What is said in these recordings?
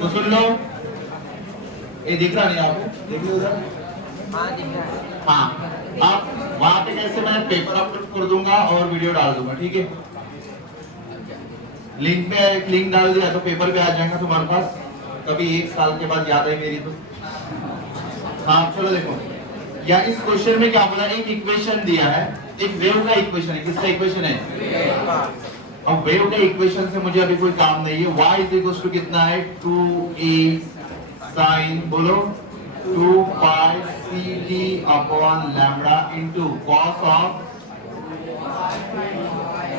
तो सुन लो, ये दिख रहा नहीं आपको? देखिए उधर। हाँ दिख रहा है। हाँ, आप वहां पे कैसे मैं पेपर अपलोड कर दूंगा और वीडियो डाल दूंगा, ठीक है? लिंक पे एक लिंक डाल दिया तो पेपर पे आ जाएगा तुम्हारे पास, कभी 1 साल के बाद याद है मेरी तो। हाँ चलो देखो, या इस क्वेश्चन में क्या बोला, एक इक्वेशन दिया है, एक वेव का इक्वेशन है। किसका इक्वेशन है? अब वेव के इक्वेशन से मुझे अभी कोई काम नहीं है। y इज इक्वल टू कितना है? 2a sin, बोलो 2 पाई ct upon lambda into cos of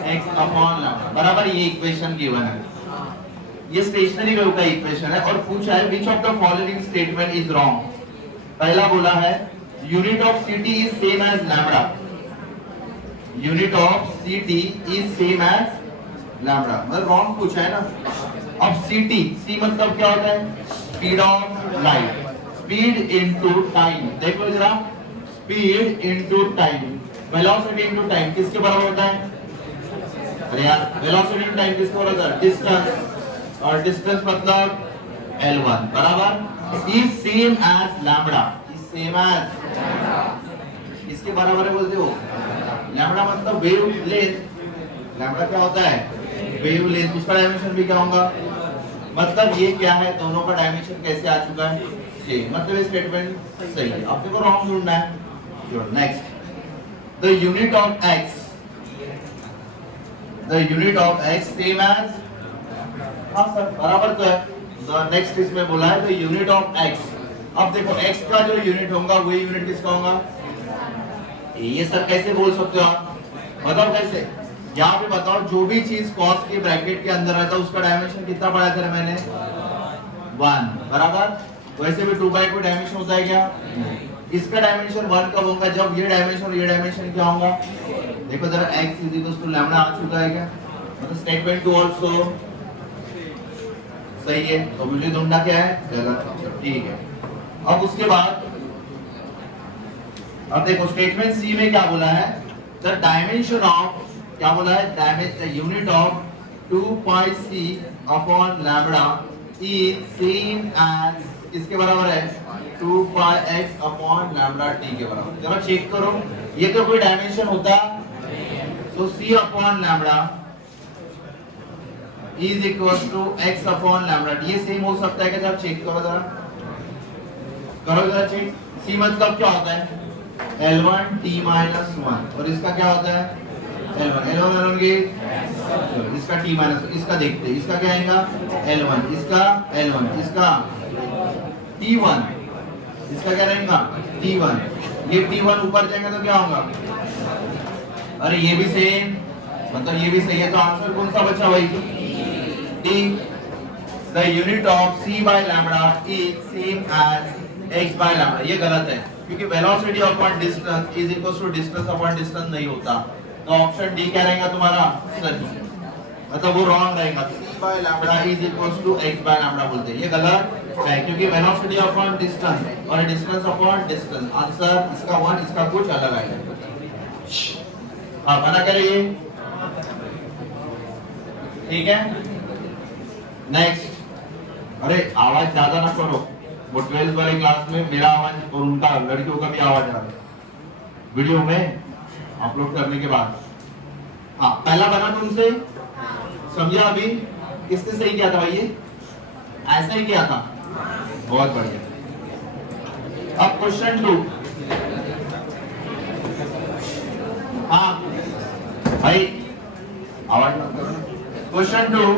x upon lambda, बराबर। ये इक्वेशन गिवन है, ये स्टेशनरी वेव का इक्वेशन है। और पूछा है which of the following statement is wrong. पहला बोला है unit of ct is same as lambda, unit of ct is same as lambda, मतलब रॉन्ग पूछा है ना। अब ct, c मतलब क्या होता है? Speed of light, speed into time. देखो जरा, speed into time, velocity into time किसके बराबर होता है? अरे यार, वेलोसिटी इनटू टाइम किसके बराबर होता है? डिस्टेंस, और डिस्टेंस मतलब l1 बराबर is same as lambda, is same as, इसके बराबर है बोलते हो। लैम्बडा मतलब वेव लेंथ, लैम्बडा क्या होता है? वेव लेंथ, उसका डायमेंशन भी क्या होगा? मतलब ये क्या है, दोनों का डायमेंशन कैसे आ चुका है? सेम, मतलब ये स्टेटमेंट सही है। अब देखो रॉन्ग ढूंढना है। Next, the unit of x, the unit of x same as, हाँ सर बराबर तो है। द नेक्स्ट इसमें बोला है द यूनिट ऑफ x। अब देखो x का जो यूनिट होगा वही यूनिट किसका होगा? ये सर कैसे बोल सकते हो आप? बताओ कैसे? यहाँ पे बताओ, जो भी चीज cos के ब्रैकेट के अंदर रहता है उसका डायमेंशन कितना पढ़ा था मैंने? 1 बराबर। वैसे भी 2 बाई कोई डायमेंशन होता है क्या? इसका डायमेंशन 1 कब होगा? जब ये डायमेंशन और ये डायमेंशन क्या होगा? देखो जरा, x is equal to lambda आ चुका है क्या? मतलब स्टेटमेंट 2 आल्सो सही है। तो मुझे ढूंढना क्या है? गलत, ठीक है। अब उसके बाद अब देखो स्टेटमेंट सी में क्या बोला है? द डायमेंशन ऑफ, क्या बोला है? Dimension, unit of 2 pi c upon lambda is same as, किसके बराबर है? 2 pi x upon lambda t के बराबर। जरा चेक करो, ये तो कोई डायमेंशन होता, तो c upon lambda is equal to x upon lambda t, ये सेम हो सकता है क्या? जरा चेक करो, जरा करो जरा चेक। c मतलब क्या होता है? L1 t minus 1, और इसका क्या होता है? L1 L1 L1 के, इसका t minus, इसका देखते हैं, इसका क्या आएगा? L1, इसका L1, इसका T1, इसका क्या रहेगा? T1। ये T1 ऊपर जाएगा तो क्या होगा? अरे ये भी सेम, मतलब ये भी सही है। तो आंसर कौन सा बचा भाई? T। The unit of c by lambda is same as x by lambda, ये गलत है क्योंकि velocity upon distance is equal to distance upon distance नहीं होता। तो ऑप्शन डी क्या रहेगा तुम्हारा? सही, मतलब वो रॉन्ग रहेगा। c by lambda is equals to x by lambda बोलते हैं, ये गलत है क्योंकि वेलोसिटी अपॉन डिस्टेंस और डिस्टेंस अपॉन डिस्टेंस, आंसर इसका 1, इसका कुछ अलग आएगा। हाँ मना करिए, ठीक है। नेक्स्ट, अरे आवाज ज्यादा ना करो, वो 12th वाले क्लास में मेरा आवाज और उनका, लड़कियों का भी आवाज आ रहा है वीडियो में अपलोड करने के बाद। हाँ पहला बना तुमसे, समझा? अभी किसने सही किया था भाई? ये ऐसा ही किया था, बहुत बढ़िया। अब क्वेश्चन 2, हाँ भाई आवाज मत करो। Question 2,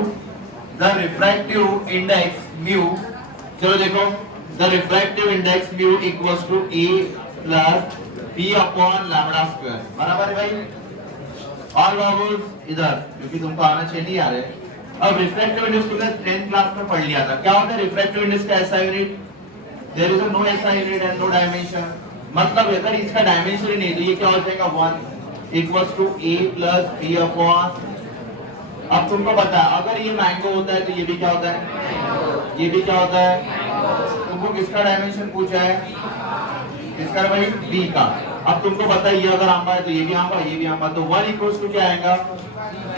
the refractive index mu, चलो देखो, the refractive index mu equals to a plus b upon lambda square, बराबर है भाई। और बाबूज इधर, क्योंकि तुमको आना चाहिए आ रहे। अब रिफ्रैक्टिव इंडेक्स तुमने 10th क्लास में पढ़ लिया था, क्या होता है रिफ्रैक्टिव इंडेक्स का ऐसा यूनिट? देयर इज नो ऐसा यूनिट एंड नो डायमेंशन, मतलब अगर इसका डायमेंशन ही नहीं तो ये क्या हो जाएगा? 1 equals to a plus b upon, अब तुमको पता है अगर ये मैंगो होता है तो ये भी क्या होता है? ये भी क्या होता है? तुमको किसका डायमेंशन पूछा है? किसका भाई? b का। अब तुमको पता है ये अगर आंबा है तो ये भी आंबा, ये भी आंबा, तो 1 इक्वल्स टू क्या आएगा?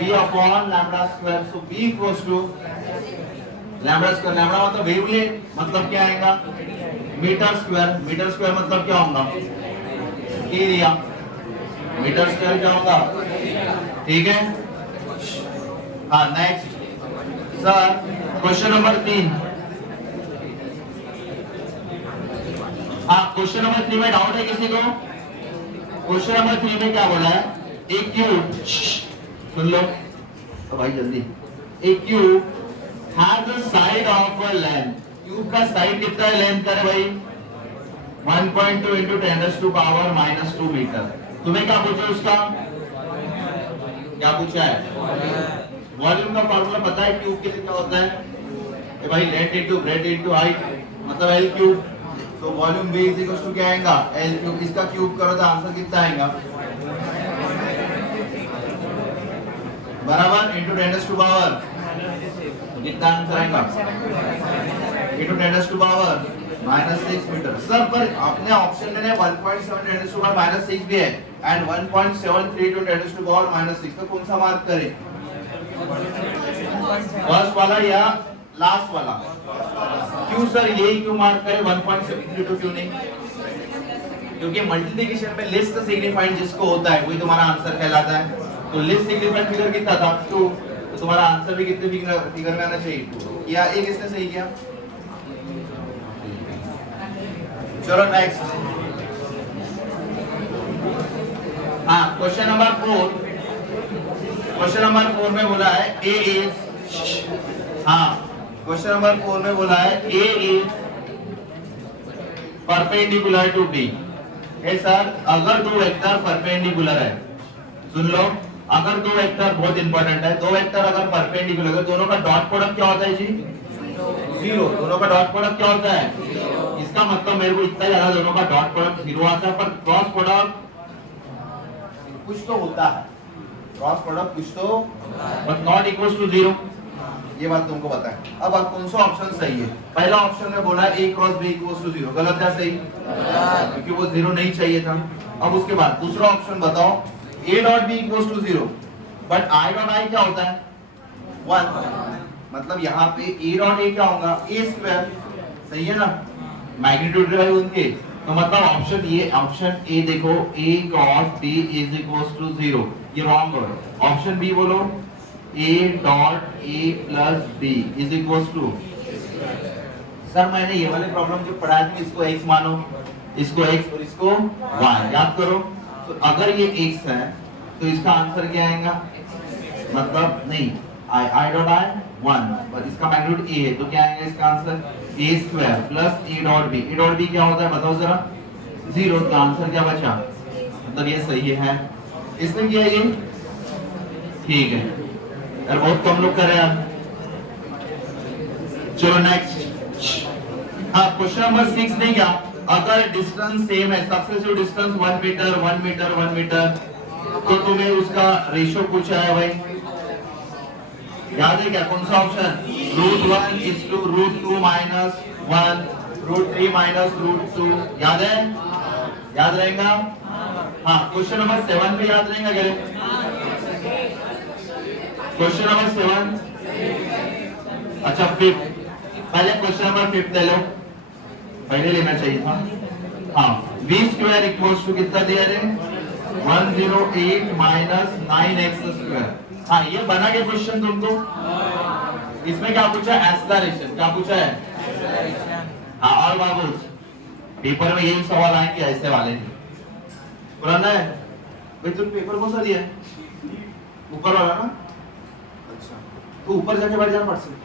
b upon lambda square. So b equals to lambda square, lambda मतलब वेवलेंथ, मतलब क्या आएगा मीटर स्क्वायर, मीटर स्क्वायर मतलब क्या होगा एरिया, मीटर स्क्वायर क्या होगा, ठीक है। हाँ नेक्स्ट सर क्वेश्चन नंबर 3। हाँ क्वेश्चन नंबर 3 में डाउट है किसी को? क्वेश्चन नंबर 3 में क्या बोला है, एक क्यूब, सुन लो तो भाई जल्दी, एक cube has a side of a length, cube का साइड कितना है लेंथ का है भाई 1.2 into 10⁻⁻² मीटर। तुम्हें क्या पूछा उसका, क्या पूछा है वॉल्यूम का फार्मूला पता है क्यूब के लिए क्या होता है, ये भाई length into breadth into height मतलब एल क्यूब, तो volume v is equal to क्या आएगा एल क्यूब, इसका क्यूब करो तो आंसर कितना आएगा बराबर इनटू 10⁻, कितना आंसर आएगा इनटू 10⁻⁻6 मीटर। सर पर आपने ऑप्शन में 1.7 10⁻⁻6 भी है एंड 1.73 to 10⁻⁻6, तो कौन सा मार्क करें, फर्स्ट वाला या लास्ट वाला? क्यों सर यही क्यों मार्क करें 1.72 क्यों नहीं? क्योंकि मल्टीप्लिकेशन में लिस्ट सिग्निफाइंड जिसको होता है वही तुम्हारा आंसर कहलाता है। तो लिस्ट सिग्निफाइंड फिगर कितना था 2, तो तुम्हारा आंसर भी कितने फिगर में आना चाहिए, या एक इसने सही किया। चलो नेक्स्ट, हाँ क्वेश्चन नंबर 4, क्वेश्चन नंबर 4 में बोला है ए इज, हाँ क्वेश्चन नंबर 4 में बोला है A is perpendicular to B. ए सर अगर दो वेक्टर परपेंडिकुलर है, सुन लो, अगर दो वेक्टर बहुत इंपॉर्टेंट है, दो वेक्टर अगर परपेंडिकुलर है दोनों का डॉट प्रोडक्ट क्या होता है जी 0, दोनों का डॉट प्रोडक्ट क्या होता है, इसका मतलब मेरे को इतना ज्यादा दोनों का डॉट प्रोडक्ट 0 आता है, पर क्रॉस प्रोडक्ट कुछ तो होता है, क्रॉस प्रोडक्ट कुछ तो बट नॉट इक्वल्स टू 0, ये बात तुमको पता है। अब कौन सा ऑप्शन सही है, पहला ऑप्शन में बोला a cross b equals to 0, गलत है सही, क्योंकि वो 0 नहीं चाहिए था। अब उसके बाद दूसरा ऑप्शन बताओ a dot b equals to 0 but i dot i क्या होता है 1, मतलब यहाँ पे a डॉट a क्या होगा a स्क्वायर, सही है ना, मैग्नीट्यूड है उनके, तो मतलब ऑप्शन ये ऑप्शन ए देखो a cross b is equals to 0, ये रॉन्ग है। ऑप्शन बी बोलो a dot a plus b is equals to, sir मैंने ये वाले प्रॉब्लम जो पढ़ाया था इसको x मानो, इसको x और इसको y, याद करो। तो अगर ये x है तो इसका आंसर क्या आएगा, मतलब नहीं i डॉट i 1 और इसका मैग्नीट्यूड a है, तो क्या आएगा इसका answer a square plus a dot b, a dot b क्या होता है बताओ जरा 0, तो आंसर क्या बचा, मतलब ये सही है, इसने किया ये ठीक है यार, बहुत कम लोग कर रहे हैं यार। चलो नेक्स्ट, हाँ क्वेश्चन नंबर 6 नहीं क्या, अगर डिस्टेंस सेम है, successive distance 1 metre 1 metre 1 metre, तो तुम्हें उसका रेशियो पूछा है भाई, याद है क्या कौन सा option, √1 is to √2 minus 1, √3 minus √2, याद है, याद रहेगा। हाँ क्वेश्चन नंबर 7 भी याद रहेगा क्या, क्वेश्चन नंबर 7, अच्छा 5, पहले क्वेश्चन नंबर 5 ले लो, पहले लेना चाहिए था। हाँ v स्क्वायर इक्वल्स टू कितना दिया है 108 माइनस 9x स्क्वायर। हाँ ये बना के क्वेश्चन तुमको, इसमें क्या पूछा है एक्सेलरेशन, क्या पूछा है, हाँ और बाबू पेपर में यही सवाल आएंगे ऐसे वाले, पुराना है भाई, तुम पेपर कौन सा दिया है, ऊपर वाला ना, अच्छा तो ऊपर जाके बैठ जाना पड़ सकता,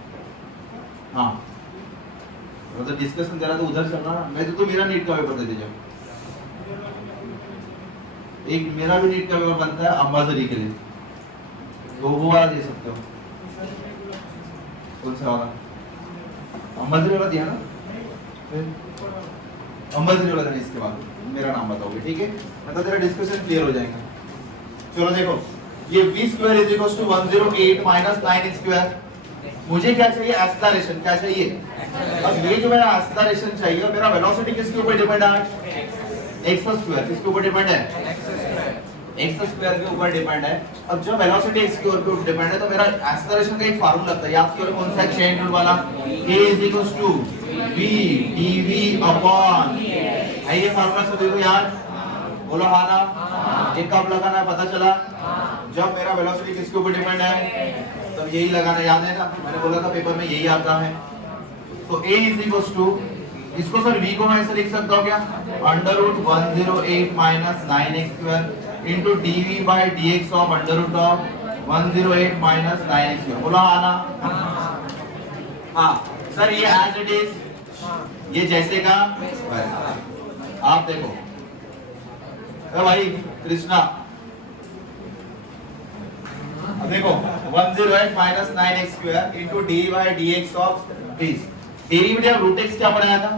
हाँ मतलब डिस्कशन करा तो उधर चलना ना, मैं तो मेरा नीट का पेपर दे दीजिए, एक मेरा भी नीट का पेपर बनता है अंबाजरी के लिए, तो वो वाला दे सकते हो, कौन सा वाला, अंबाजरी वाला दिया ना, अंबाजरी वाला देना, इसके बाद मेरा नाम बताओगे ठीक है, मतलब तेरा डिस्कशन क्लियर हो जाएगा। चलो देखो ये v square is equal to 108 minus 9x square, मुझे क्या चाहिए एक्सेलरेशन, क्या चाहिए, अब ये जो मेरा एक्सेलरेशन चाहिए और मेरा वेलोसिटी किसके ऊपर डिपेंड है, x स्क्वायर, किसके ऊपर डिपेंड है, एक्स स्क्वायर के ऊपर डिपेंड है। अब जब वेलोसिटी एक्स के ऊपर डिपेंड है तो मेरा एक्सेलरेशन का एक फार्मूला लगता है, याद करो कौन सा, चेन रूल वाला, a v dv अपॉन, है ये फार्मूला सभी को याद? बोलो हाँ ना? ये कब लगाना है पता चला? जब मेरा वेलोसिटी किसके ऊपर डिपेंड है तब यही लगाना, याद है ना? मैंने बोला था पेपर में यही आता है। तो a इसको सर v को मैं ऐसे लिख सकता हूँ क्या, under root 108 minus 9x square into dv by dx of under root of 108 minus 9x square. बोला हाँ ना? हाँ सर ये एज इट इज, ये जैसे का वैसा। आप देखो भाई कृष्णा, अब देखो 108 minus 9x square into D by dx of, please derivative root x क्या पढ़ाया था,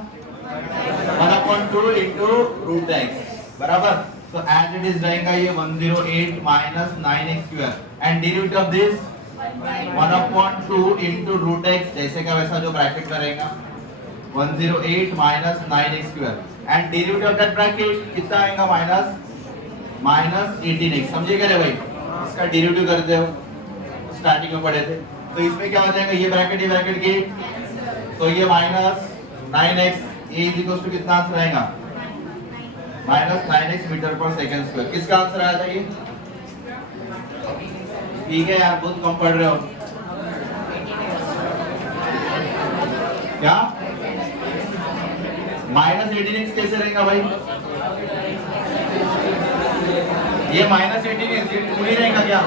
1/2 इंटू रूट x बराबर। तो एज इट इज रहेगा ये 108 minus 9x square and derivative of this 1/2 into root x, जैसे का वैसा जो ब्रैकेट में रहेगा 108 minus 9x square and derivative of that bracket कितना आएगा, माइनस 18x। समझे क्या रे भाई? इसका डेरिवेटिव करते हो, स्टार्टिंग में पढ़े थे। तो इसमें क्या हो जाएगा, ये ब्रैकेट के, तो ये minus 9x, a is equal to कितना आंसर आएगा, माइनस 9x मीटर पर सेकंड स्क्वायर। किसका आंसर आया था ये? ठीक है यार, बहुत कम पढ़ रहे हो क्या? माइनस 18x कैसे रहेगा भाई? ये माइनस 18x ये 2 ही रहेगा क्या?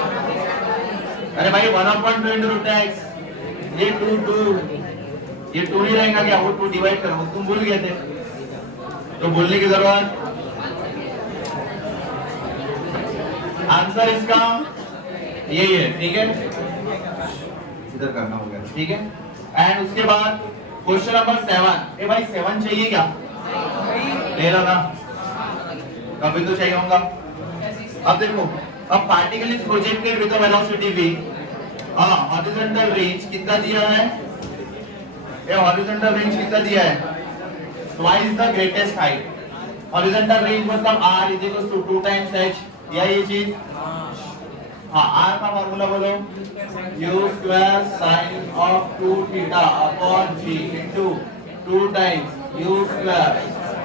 अरे भाई 1/2 इंटू रूट x, ये 2 ये 2 ही रहेगा क्या? वो 2 डिवाइड करो, तुम भूल गए थे तो बोलने की जरूरत। आंसर इसका यही है, ठीक है? इधर करना होगा, ठीक है? एंड उसके बाद क्वेश्चन नंबर 7। ए भाई 7 चाहिए क्या? ले लो ना, कभी तो चाहिए होगा। अब देखो, अब particle is projected with the velocity v, horizontal range कितना दिया है? ये हॉरिजॉन्टल रेंज कितना दिया है? Twice the greatest height. Horizontal range मतलब r is equal to 2 times h, या ये चीज? हाँ, r का फार्मूला बोलो, u square sin of 2 theta upon g into 2 times u square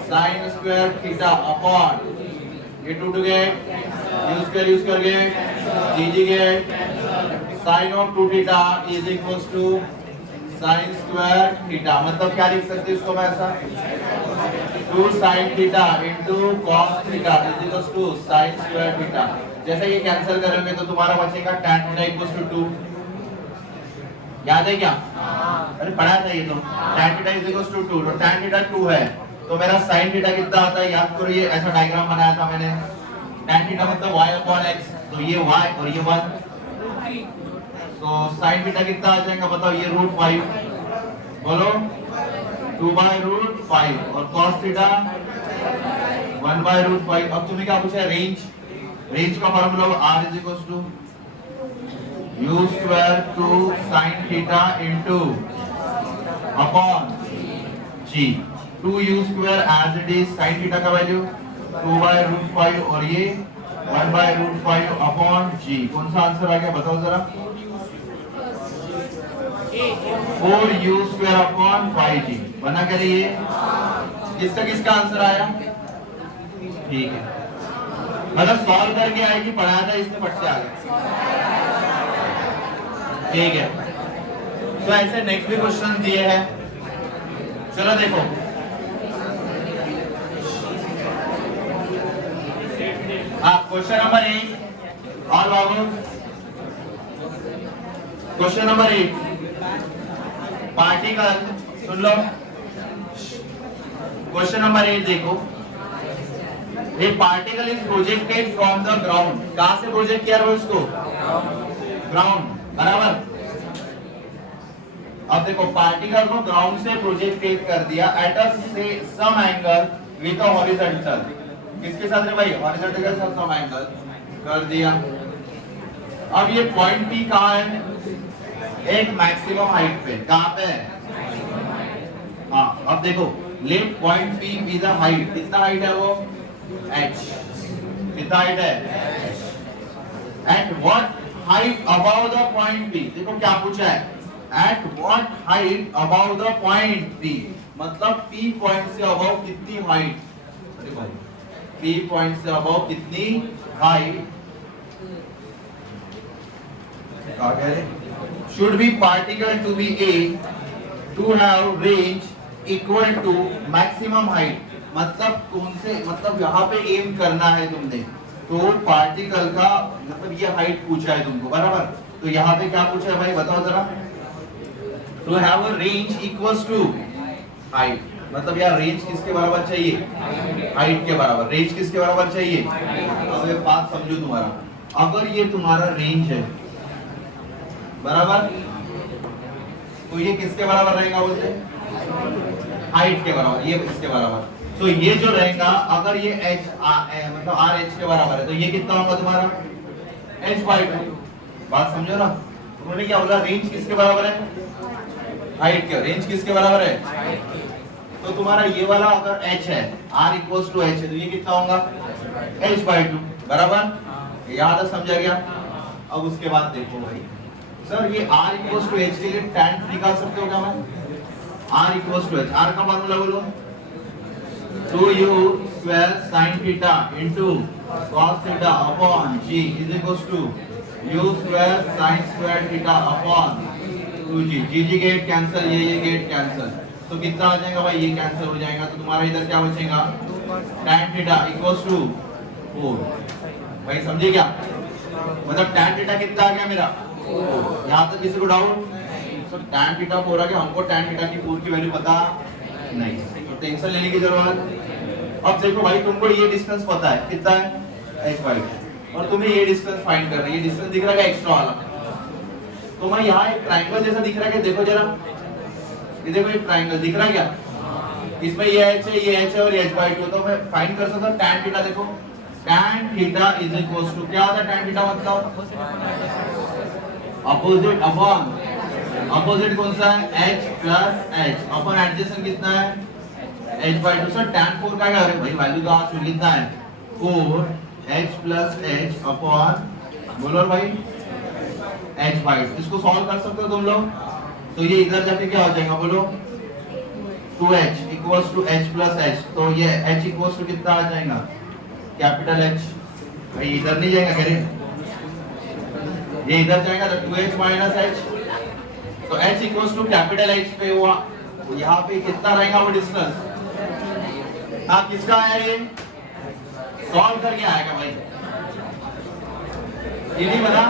sin square theta upon, ये 2 get u square get g get sin of 2 theta is equal to sin square theta. मतलब क्या लिख सकते हैं इसको मैं ऐसा, 2 sin theta into cos theta is equal to sin square theta. जैसे ये कैंसिल करोगे तो तुम्हारा बचेगा tan थीटा इक्वल टू 2। याद है क्या? अरे पढ़ा था ये तो, tan theta is equal to 2, तो tan थीटा 2 है तो मेरा sin थीटा कितना आता है? याद करो, ये ऐसा डायग्राम बनाया था मैंने, tan थीटा मतलब y अपॉन x, तो ये y और ये 1, तो sin थीटा कितना आ जाएगा बताओ? ये √5, बोलो 2/√5 और cos थीटा 1/√5। अब तुम्हें क्या पूछा है? रेंज का formula r is equal to u square 2 sin theta into upon g, 2u square as it is, sin theta का वैल्यू 2/√5 और ये 1/√5 अपॉन g। कौन सा आंसर आ गया बताओ जरा? 4u स्क्वायर अपॉन 5g बना करिए। किसका आंसर आया? ठीक है, मतलब सॉल्व करके आएगी, पढ़ाया था इसने, पट से आ गया, ठीक है? तो ऐसे नेक्स्ट भी क्वेश्चन दिए हैं, चलो देखो। क्वेश्चन नंबर 8 और बाबू, क्वेश्चन नंबर 8, पार्टिकल, सुन लो क्वेश्चन नंबर 8 देखो, ए particle is projected from the ground. कहां से प्रोजेक्ट किया है उसको? ग्राउंड, बराबर। अब देखो पार्टिकल को ग्राउंड से प्रोजेक्टेड कर दिया at a some angle with a horizontal. किसके साथ रे भाई? हॉरिजॉन्टल के साथ सम एंगल कर दिया। अब ये पॉइंट P कहां है? एक मैक्सिमम हाइट पे। कहां पे? हाँ, अब देखो let point P be the height. कितना हाइट है वो? h। कितना हाइट है? At what height above the point P. देखो क्या पूछा है, at what height above the point P, मतलब पी पॉइंट से अबव कितनी हाइट, अरे भाई पी पॉइंट से अबव कितनी हाइट, क्या कह रहे, should be particle to B a to have range equal to maximum height. मतलब कौन से, मतलब यहाँ पे एम करना है तुमने, तो पार्टिकल का मतलब ये हाइट पूछा है तुमको, बराबर। तो यहाँ पे क्या पूछा है भाई बताओ जरा, to have a range equals to height, मतलब यार रेंज किसके बराबर चाहिए, हाइट के बराबर। रेंज किसके बराबर चाहिए, अब ये बात समझो तुम्हारा, अगर ये तुम्हारा रेंज है बराबर, तो ये किसके बराबर रहेगा बोलते, हाइट के बराबर, ये इसके बराबर। तो ये जो रहेगा, अगर ये h मतलब r h के बराबर है, तो ये कितना होगा तुम्हारा h/2। बात समझो ना, उन्होंने क्या बोला, रेंज किसके बराबर है, हाइट के, रेंज किसके बराबर है, तो तुम्हारा ये वाला अगर h है, r इक्वल्स टू h है, तो ये कितना होगा h/2, बराबर। याद है, समझा गया। अब उसके बाद देखो भाई, सर ये r इक्वल्स टू h के लिए tan निकाल सकते हो क्या मैं, r equals to h, r का फार्मूला बोलो, 2u square sin theta into cos theta upon g is equals to u square sin square theta upon 2g, g get cancel, ये गेट कैंसिल, तो कितना आ जाएगा भाई, ये कैंसिल हो जाएगा, तो तुम्हारा इधर क्या बचेगा, tan थीटा इक्वल्स टू 4। भाई समझे क्या, मतलब tan थीटा कितना आ गया मेरा, यहाँ तक किसी को डाउट, तो tan थीटा 4 आ गया, हमको tan थीटा की 4 की वैल्यू पता नहीं, तो टेंशन लेने की जरूरत। अब देखो भाई, तुमको ये डिस्टेंस पता है कितना है h/2, और तुम्हें ये डिस्टेंस फाइंड करना है, ये डिस्टेंस दिख रहा है एक्स्ट्रा वाला, तो मैं यहाँ एक ट्रायंगल जैसा दिख रहा है, देखो जरा, ये देखो एक ट्रायंगल दिख रहा है क्या, इसमें ये h है, ये h है और ये h/2, तो मैं फाइंड कर सकता हूँ tan थीटा। देखो tan theta is equals to, क्या होता है tan थीटा मतलब अपोजिट अपॉन, अपोजिट कौन सा है, h plus h upon adjacent कितना है h/2। सर tan 4 का क्या है भाई, वैल्यू तो आज कितना है 4h प्लस h अपॉन, बोलो भाई h/2। इसको सॉल्व कर सकते हो तुम लोग, तो ये इधर जाके क्या हो जाएगा बोलो, 2h equals to h plus h, तो ये h इक्वल्स टू कितना आ जाएगा, कैपिटल H। भाई इधर नहीं जाएगा, कह रहे ये इधर जाएगा, तो 2h माइनस h, तो h equals to capital H पे हुआ, यहाँ पे कितना रहेगा वो डिस्टेंस, हाँ किसका है ये, सॉल्व करके आएगा भाई, ये नहीं बना,